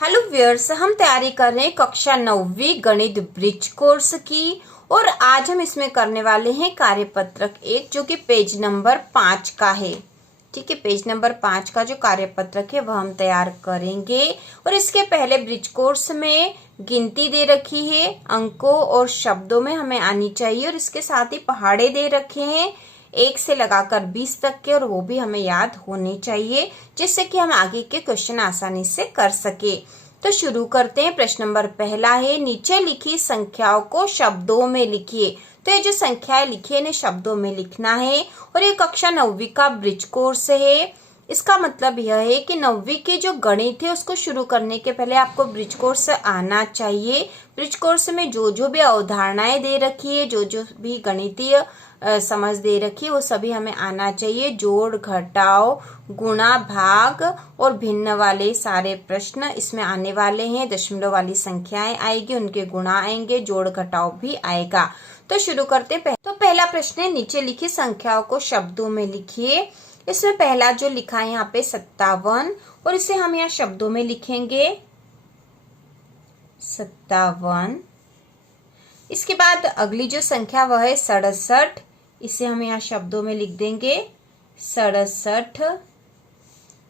Hello viewers, हम तैयारी कर रहे हैं कक्षा 9वीं गणित ब्रिज कोर्स की। और आज हम इसमें करने वाले हैं कार्यपत्रक 1 जो कि पेज नंबर 5 का है। ठीक है, पेज नंबर 5 का जो कार्यपत्रक है वह हम तैयार करेंगे। और इसके पहले ब्रिज कोर्स में गिनती दे रखी है, अंकों और शब्दों में हमें आनी चाहिए। और इसके साथ ही पहाड़े दे रखे हैं 1 से लगाकर 20 तक के, और वो भी हमें याद होने चाहिए जिससे कि हम आगे के क्वेश्चन आसानी से कर सके। तो शुरू करते हैं। प्रश्न नंबर पहला है, नीचे लिखी संख्याओं को शब्दों में लिखिए। तो ये जो संख्याएं लिखी है इन्हें शब्दों में लिखना है। और ये कक्षा 9वीं का ब्रिज कोर्स है। इसका मतलब यह है कि 9वीं की जो गणित है उसको शुरू करने के पहले आपको ब्रिज कोर्स आना चाहिए। ब्रिज कोर्स में जो जो भी अवधारणाएं दे रखी है, जो जो भी गणितीय समझ दे रखी है वो सभी हमें आना चाहिए। जोड़, घटाव, गुणा, भाग और भिन्न वाले सारे प्रश्न इसमें आने वाले हैं। दशमलव वाली संख्याएं आएगी, उनके गुणा आएंगे, जोड़ घटाव भी आएगा। तो शुरू करते हैं। तो पहला प्रश्न है, नीचे लिखी संख्याओं को शब्दों में लिखिए। इसमें पहला जो लिखा है यहाँ पे 57, और इसे हम यहाँ शब्दों में लिखेंगे 57। इसके बाद अगली जो संख्या वह है 67, इसे हम यहाँ शब्दों में लिख देंगे 67।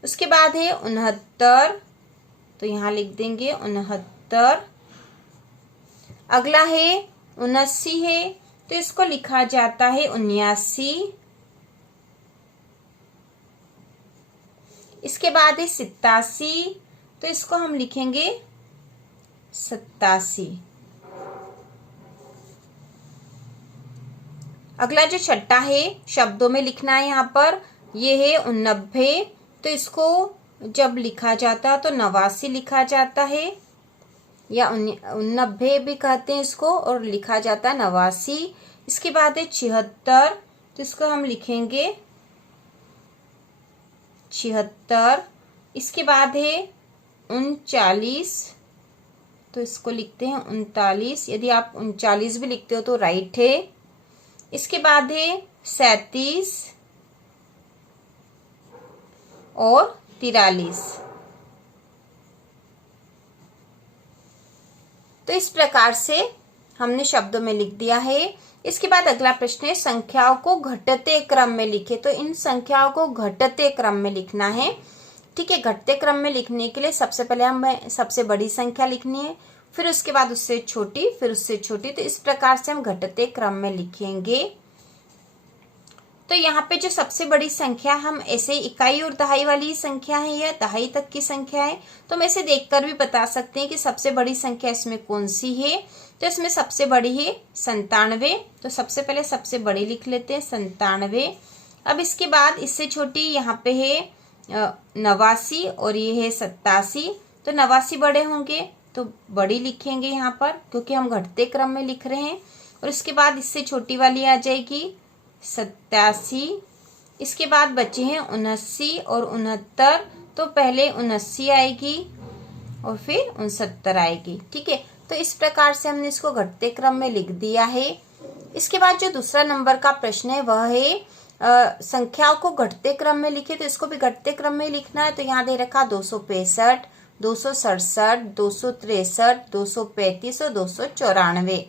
उसके बाद है 69, तो यहाँ लिख देंगे 69। अगला है 79 है, तो इसको लिखा जाता है 79। इसके बाद है 87, तो इसको हम लिखेंगे 87। अगला जो छठा है शब्दों में लिखना है यहाँ पर, ये है 89, तो इसको जब लिखा जाता है तो 89 लिखा जाता है, या 89 भी कहते हैं इसको, और लिखा जाता है 89। इसके बाद है 76, तो इसको हम लिखेंगे 76। इसके बाद है 39, तो इसको लिखते हैं 39। यदि आप 39 भी लिखते हो तो राइट है। इसके बाद है 37 और 43। तो इस प्रकार से हमने शब्दों में लिख दिया है। इसके बाद अगला प्रश्न है, संख्याओं को घटते क्रम में लिखे। तो इन संख्याओं को घटते क्रम में लिखना है। ठीक है, घटते क्रम में लिखने के लिए सबसे पहले हमें सबसे बड़ी संख्या लिखनी है, फिर उसके बाद उससे छोटी, फिर उससे छोटी। तो इस प्रकार से हम घटते क्रम में लिखेंगे। तो यहाँ पे जो सबसे बड़ी संख्या, हम ऐसे इकाई और दहाई वाली संख्या है या दहाई तक की संख्या है, तो हम ऐसे देखकर भी बता सकते हैं कि सबसे बड़ी संख्या इसमें कौन सी है। तो इसमें सबसे बड़ी है 97, तो सबसे पहले सबसे बड़ी लिख लेते हैं 97। अब इसके बाद इससे छोटी यहाँ पे है 89 और ये है 87, तो 89 बड़े होंगे तो बड़ी लिखेंगे यहाँ पर, क्योंकि हम घटते क्रम में लिख रहे हैं। और इसके बाद इससे छोटी वाली आ जाएगी 87। इसके बाद बचे हैं 79 और 69, तो पहले 79 आएगी और फिर 69 आएगी। ठीक है, तो इस प्रकार से हमने इसको घटते क्रम में लिख दिया है। इसके बाद जो दूसरा नंबर का प्रश्न है वह है संख्याओं को घटते क्रम में लिखे। तो इसको भी घटते क्रम में लिखना है। तो यहाँ दे रखा 265, 267, 263, 235 और 294।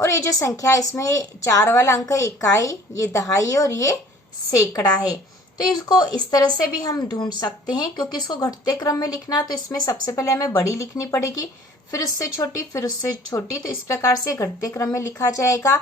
और ये जो संख्या इसमें 4 वाला अंक है इकाई, ये दहाई और ये सैकड़ा है। तो इसको इस तरह से भी हम ढूंढ सकते हैं, क्योंकि इसको घटते क्रम में लिखना, तो इसमें सबसे पहले हमें बड़ी लिखनी पड़ेगी, फिर उससे छोटी, फिर उससे छोटी। तो इस प्रकार से घटते क्रम में लिखा जाएगा।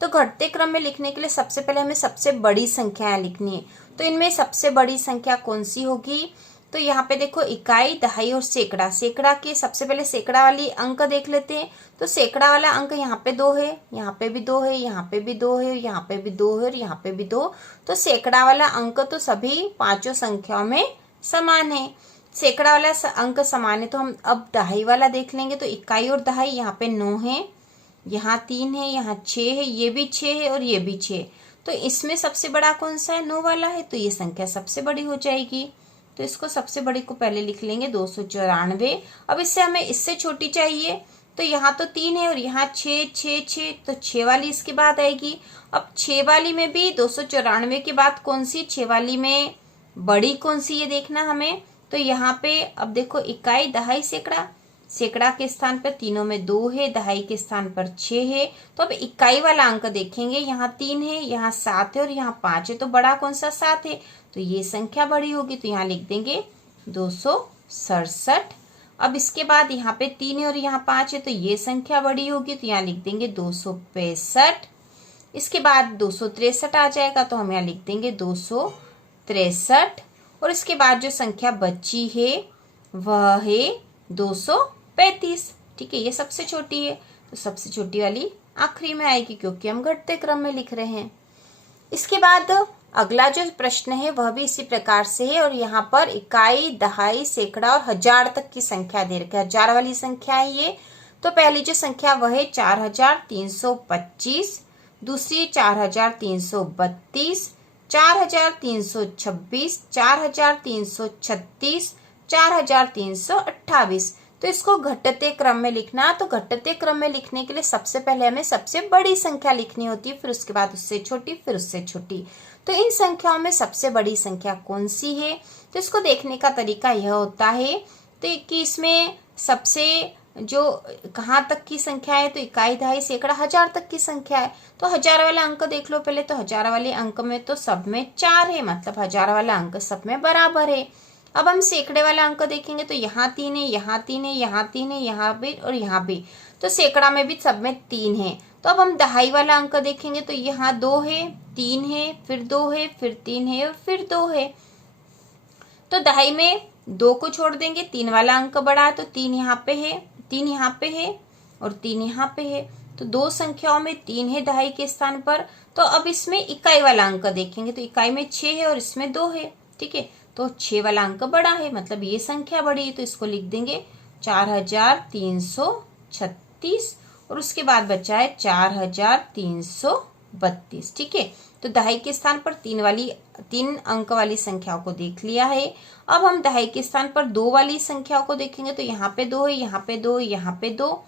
तो घटते क्रम में लिखने के लिए सबसे पहले हमें सबसे बड़ी संख्याएं लिखनी है। तो इनमें सबसे बड़ी संख्या कौन सी होगी? तो यहाँ पे देखो इकाई, दहाई और सैकड़ा। सैकड़ा के सबसे पहले सैकड़ा वाली अंक देख लेते हैं। तो सैकड़ा वाला अंक यहाँ पे 2 है, यहाँ पे भी 2 है, यहाँ पे भी 2 है, यहाँ पे भी 2 है और यहाँ पे भी 2। तो सैकड़ा वाला अंक तो सभी पांचों संख्याओं में समान है। सैकड़ा वाला अंक समान है, तो हम अब दहाई वाला देख लेंगे। तो इकाई और दहाई यहाँ पे 9 है, यहाँ 3 है, यहाँ 6 है, ये भी 6 है और ये भी 6। तो इसमें सबसे बड़ा कौन सा है? 9 वाला है, तो ये संख्या सबसे बड़ी हो जाएगी। तो इसको सबसे बड़ी को पहले लिख लेंगे 294। अब इससे हमें इससे छोटी चाहिए, तो यहाँ तो 3 है और यहाँ 6, 6, 6, तो 6 वाली इसके बाद आएगी। अब 6 वाली में भी 294 के बाद कौन सी 6 वाली में बड़ी कौन सी ये देखना हमें। तो यहाँ पे अब देखो इकाई, दहाई, सैकड़ा। सैकड़ा के स्थान पर तीनों में 2 है, दहाई के स्थान पर 6 है। तो अब इकाई वाला अंक देखेंगे, यहाँ 3 है, यहाँ 7 है और यहाँ 5 है। तो बड़ा कौन सा? 7 है, तो ये संख्या बड़ी होगी, तो यहाँ लिख देंगे 267। अब इसके बाद यहाँ पे 3 है और यहाँ 5 है, तो ये संख्या बड़ी होगी, तो यहाँ लिख देंगे 265। इसके बाद 263 आ जाएगा, तो हम यहाँ लिख देंगे 263। और इसके बाद जो संख्या बची है वह है 235। ठीक है, ये सबसे छोटी है, तो सबसे छोटी वाली आखिरी में आएगी क्योंकि हम घटते क्रम में लिख रहे हैं। इसके बाद अगला जो प्रश्न है वह भी इसी प्रकार से है और यहाँ पर इकाई, दहाई, सैकड़ा और हजार तक की संख्या दे रखी है। हजार वाली संख्या है ये। तो पहली जो संख्या वह है 4325, दूसरी 4332, 4326, 4336, 4328। तो इसको घटते क्रम में लिखना। तो घटते क्रम में लिखने के लिए सबसे पहले हमें सबसे बड़ी संख्या लिखनी होती है, फिर उसके बाद उससे छोटी, फिर उससे छोटी। तो इन संख्याओं में सबसे बड़ी संख्या कौन सी है? तो इसको देखने का तरीका यह होता है तो कि इसमें सबसे जो कहाँ तक की संख्या है, तो इकाई, दहाई, सैकड़ा, हजार तक की संख्या है। तो हजार वाला अंक देख लो पहले। तो हजार वाले अंक में तो सब में 4 है, मतलब हजार वाला अंक सब में बराबर है। अब हम सैकड़े वाला अंक देखेंगे तो यहाँ 3 है, यहाँ 3 है, यहाँ 3 है, यहाँ भी और यहाँ भी। तो सैकड़ा में भी सब में 3 है। तो अब हम दहाई वाला अंक देखेंगे तो यहाँ 2 है, 3 है, फिर 2 है, फिर 3 है और फिर 2 है। तो दहाई में 2 को छोड़ देंगे, 3 वाला अंक बड़ा है, तो 3 यहाँ पे है, 3 यहाँ पे है और 3 यहाँ पे है। तो 2 संख्याओं में 3 है दहाई के स्थान पर। तो अब इसमें इकाई वाला अंक देखेंगे तो इकाई में 6 है और इसमें 2 है। ठीक है, तो 6 वाला अंक बड़ा है, मतलब ये संख्या बड़ी है, तो इसको लिख देंगे 4336 और उसके बाद बचा है 4332। ठीक है, तो दहाई के स्थान पर 3 अंक वाली संख्याओं को देख लिया है। अब हम दहाई के स्थान पर 2 वाली संख्याओं को देखेंगे तो यहाँ पे 2 है, यहाँ पे 2, यहाँ पे 2।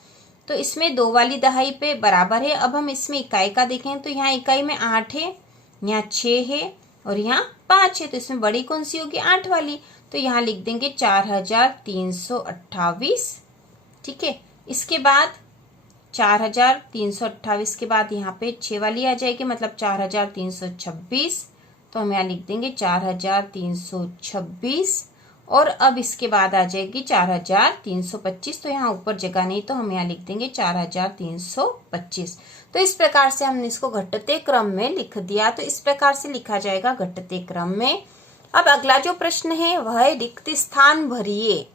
तो इसमें 2 वाली दहाई पे बराबर है। अब हम इसमें इकाई का देखें तो यहाँ इकाई में 8 है, यहाँ 6 है और यहाँ 5 है। तो इसमें बड़ी कौन सी होगी? 8 वाली। तो यहाँ लिख देंगे 4328। ठीक है, इसके बाद 4328 के बाद यहाँ पे 6 वाली आ जाएगी, मतलब 4326। तो हम यहाँ लिख देंगे 4326 और अब इसके बाद आ जाएगी 4325। तो यहाँ ऊपर जगह नहीं, तो हम यहाँ लिख देंगे 4325। तो इस प्रकार से हमने इसको घटते क्रम में लिख दिया। तो इस प्रकार से लिखा जाएगा घटते क्रम में। अब अगला जो प्रश्न है वह है रिक्त स्थान भरिए।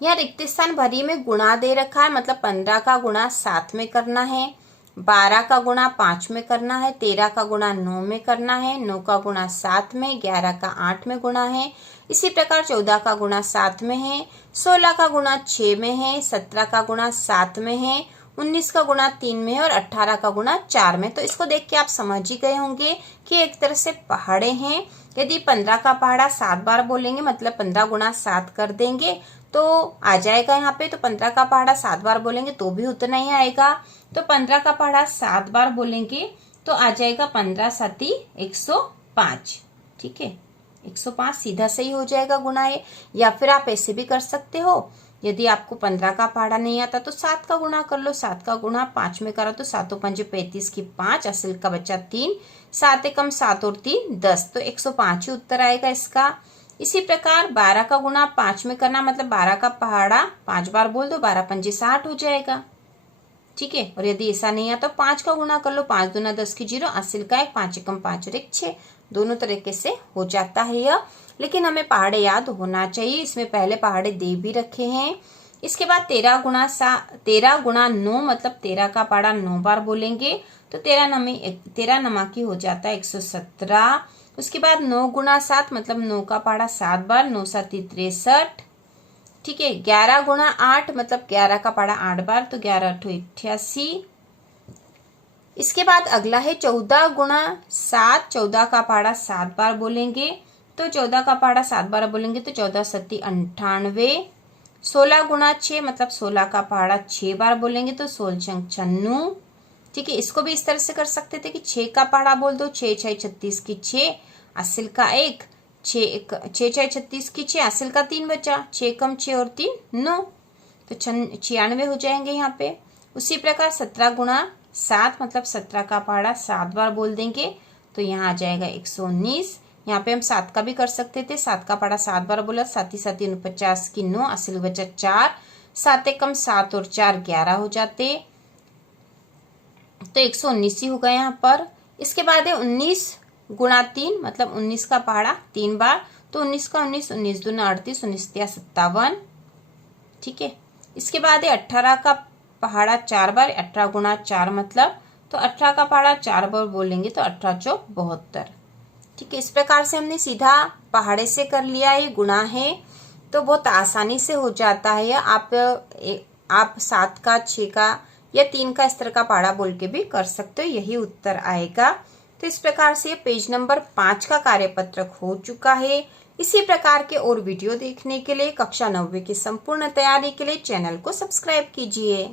यहाँ रिक्त स्थान भरिए में गुणा दे रखा है, मतलब 15 का गुणा 7 में करना है, 12 का गुणा 5 में करना है, 13 का गुणा 9 में करना है, 9 का गुणा 7 में, 11 का 8 में गुणा है। इसी प्रकार 14 का गुणा 7 में है, 16 का गुणा 6 में है, 17 का गुणा 7 में है, 19 का गुणा 3 में है और 18 का गुणा 4 में। तो इसको देख के आप समझ ही गए होंगे कि एक तरह से पहाड़े हैं। यदि 15 का पहाड़ा 7 बार बोलेंगे, मतलब 15 गुणा 7 कर देंगे तो आ जाएगा यहाँ पे। तो 15 का पहाड़ा 7 बार बोलेंगे तो भी उतना ही आएगा। तो 15 का पहाड़ा 7 बार बोलेंगे तो आ जाएगा 15 7 105। ठीक है, 105 सीधा सही हो जाएगा गुणा ये। या फिर आप ऐसे भी कर सकते हो, यदि आपको 15 का पहाड़ा नहीं आता तो 7 का गुणा कर लो। 7 का गुणा 5 में करो तो 7 5 35 की 5, असल का बच्चा 3, 7 एकम 7 और 3 10, तो 105 ही उत्तर आएगा इसका। इसी प्रकार 12 का गुणा 5 में करना, मतलब 12 का पहाड़ा 5 बार बोल दो, 12 पंजे 60 हो जाएगा। ठीक है, और यदि ऐसा नहीं आता तो 5 का गुणा कर लो, 5 दूना 10 की 0, असिल का 1, 5 एकम 5 और 1 6, दोनों तरीके से हो जाता है यह। लेकिन हमें पहाड़े याद होना चाहिए, इसमें पहले पहाड़े दे भी रखे हैं। इसके बाद 13 गुणा 9, मतलब 13 का पहाड़ा 9 बार बोलेंगे तो 13 नमाकी हो जाता है 117। उसके बाद 9 गुणा 7, मतलब 9 का पहाड़ा 7 बार, 9 7 63। ठीक है, 11 गुणा 8, मतलब 11 का पहाड़ा 8 बार, तो 11 8 88। इसके बाद अगला है 14 गुणा 7, 14 का पहाड़ा 7 बार बोलेंगे तो 14 का पहाड़ा 7 बार बोलेंगे तो 14 7 98। 16 गुणा 6, मतलब 16 का पहाड़ा 6 बार बोलेंगे तो 16 96। ठीक है, इसको भी इस तरह से कर सकते थे कि 6 का पहाड़ा बोल दो, 6 6 36 की 6, असिल का 1, छः 36 की 6 हासिल का 3 बचा, 6 कम 6 और 3 9, तो 96 हो जाएंगे यहाँ पे। उसी प्रकार 17 गुणा 7 मतलब 17 का पहाड़ा 7 बार बोल देंगे तो यहाँ आ जाएगा 119। यहाँ पे हम 7 का भी कर सकते थे, 7 का पहाड़ा 7 बार बोला, 7 ही 7 49 की 9, हासिल बचा 4, 7 एकम 7 और 4 11 हो जाते, तो 119 ही होगा यहाँ पर। इसके बाद है 19 गुणा 3 मतलब 19 का पहाड़ा 3 बार, तो 19 का 19, 19 दूना 38, 19 तिया 57, ठीक है। इसके बाद है 18 का पहाड़ा 4 बार, 18 गुणा 4 मतलब, तो 18 का पहाड़ा 4 बार बोलेंगे तो 18 चौक 72, ठीक है। इस प्रकार से हमने सीधा पहाड़े से कर लिया, ये गुणा है तो बहुत आसानी से हो जाता है। आप 7 का 6 का या 3 का इस तरह का पहाड़ा बोल के भी कर सकते हो, यही उत्तर आएगा। तो इस प्रकार से पेज नंबर 5 का कार्यपत्रक हो चुका है। इसी प्रकार के और वीडियो देखने के लिए कक्षा 9वीं की संपूर्ण तैयारी के लिए चैनल को सब्सक्राइब कीजिए।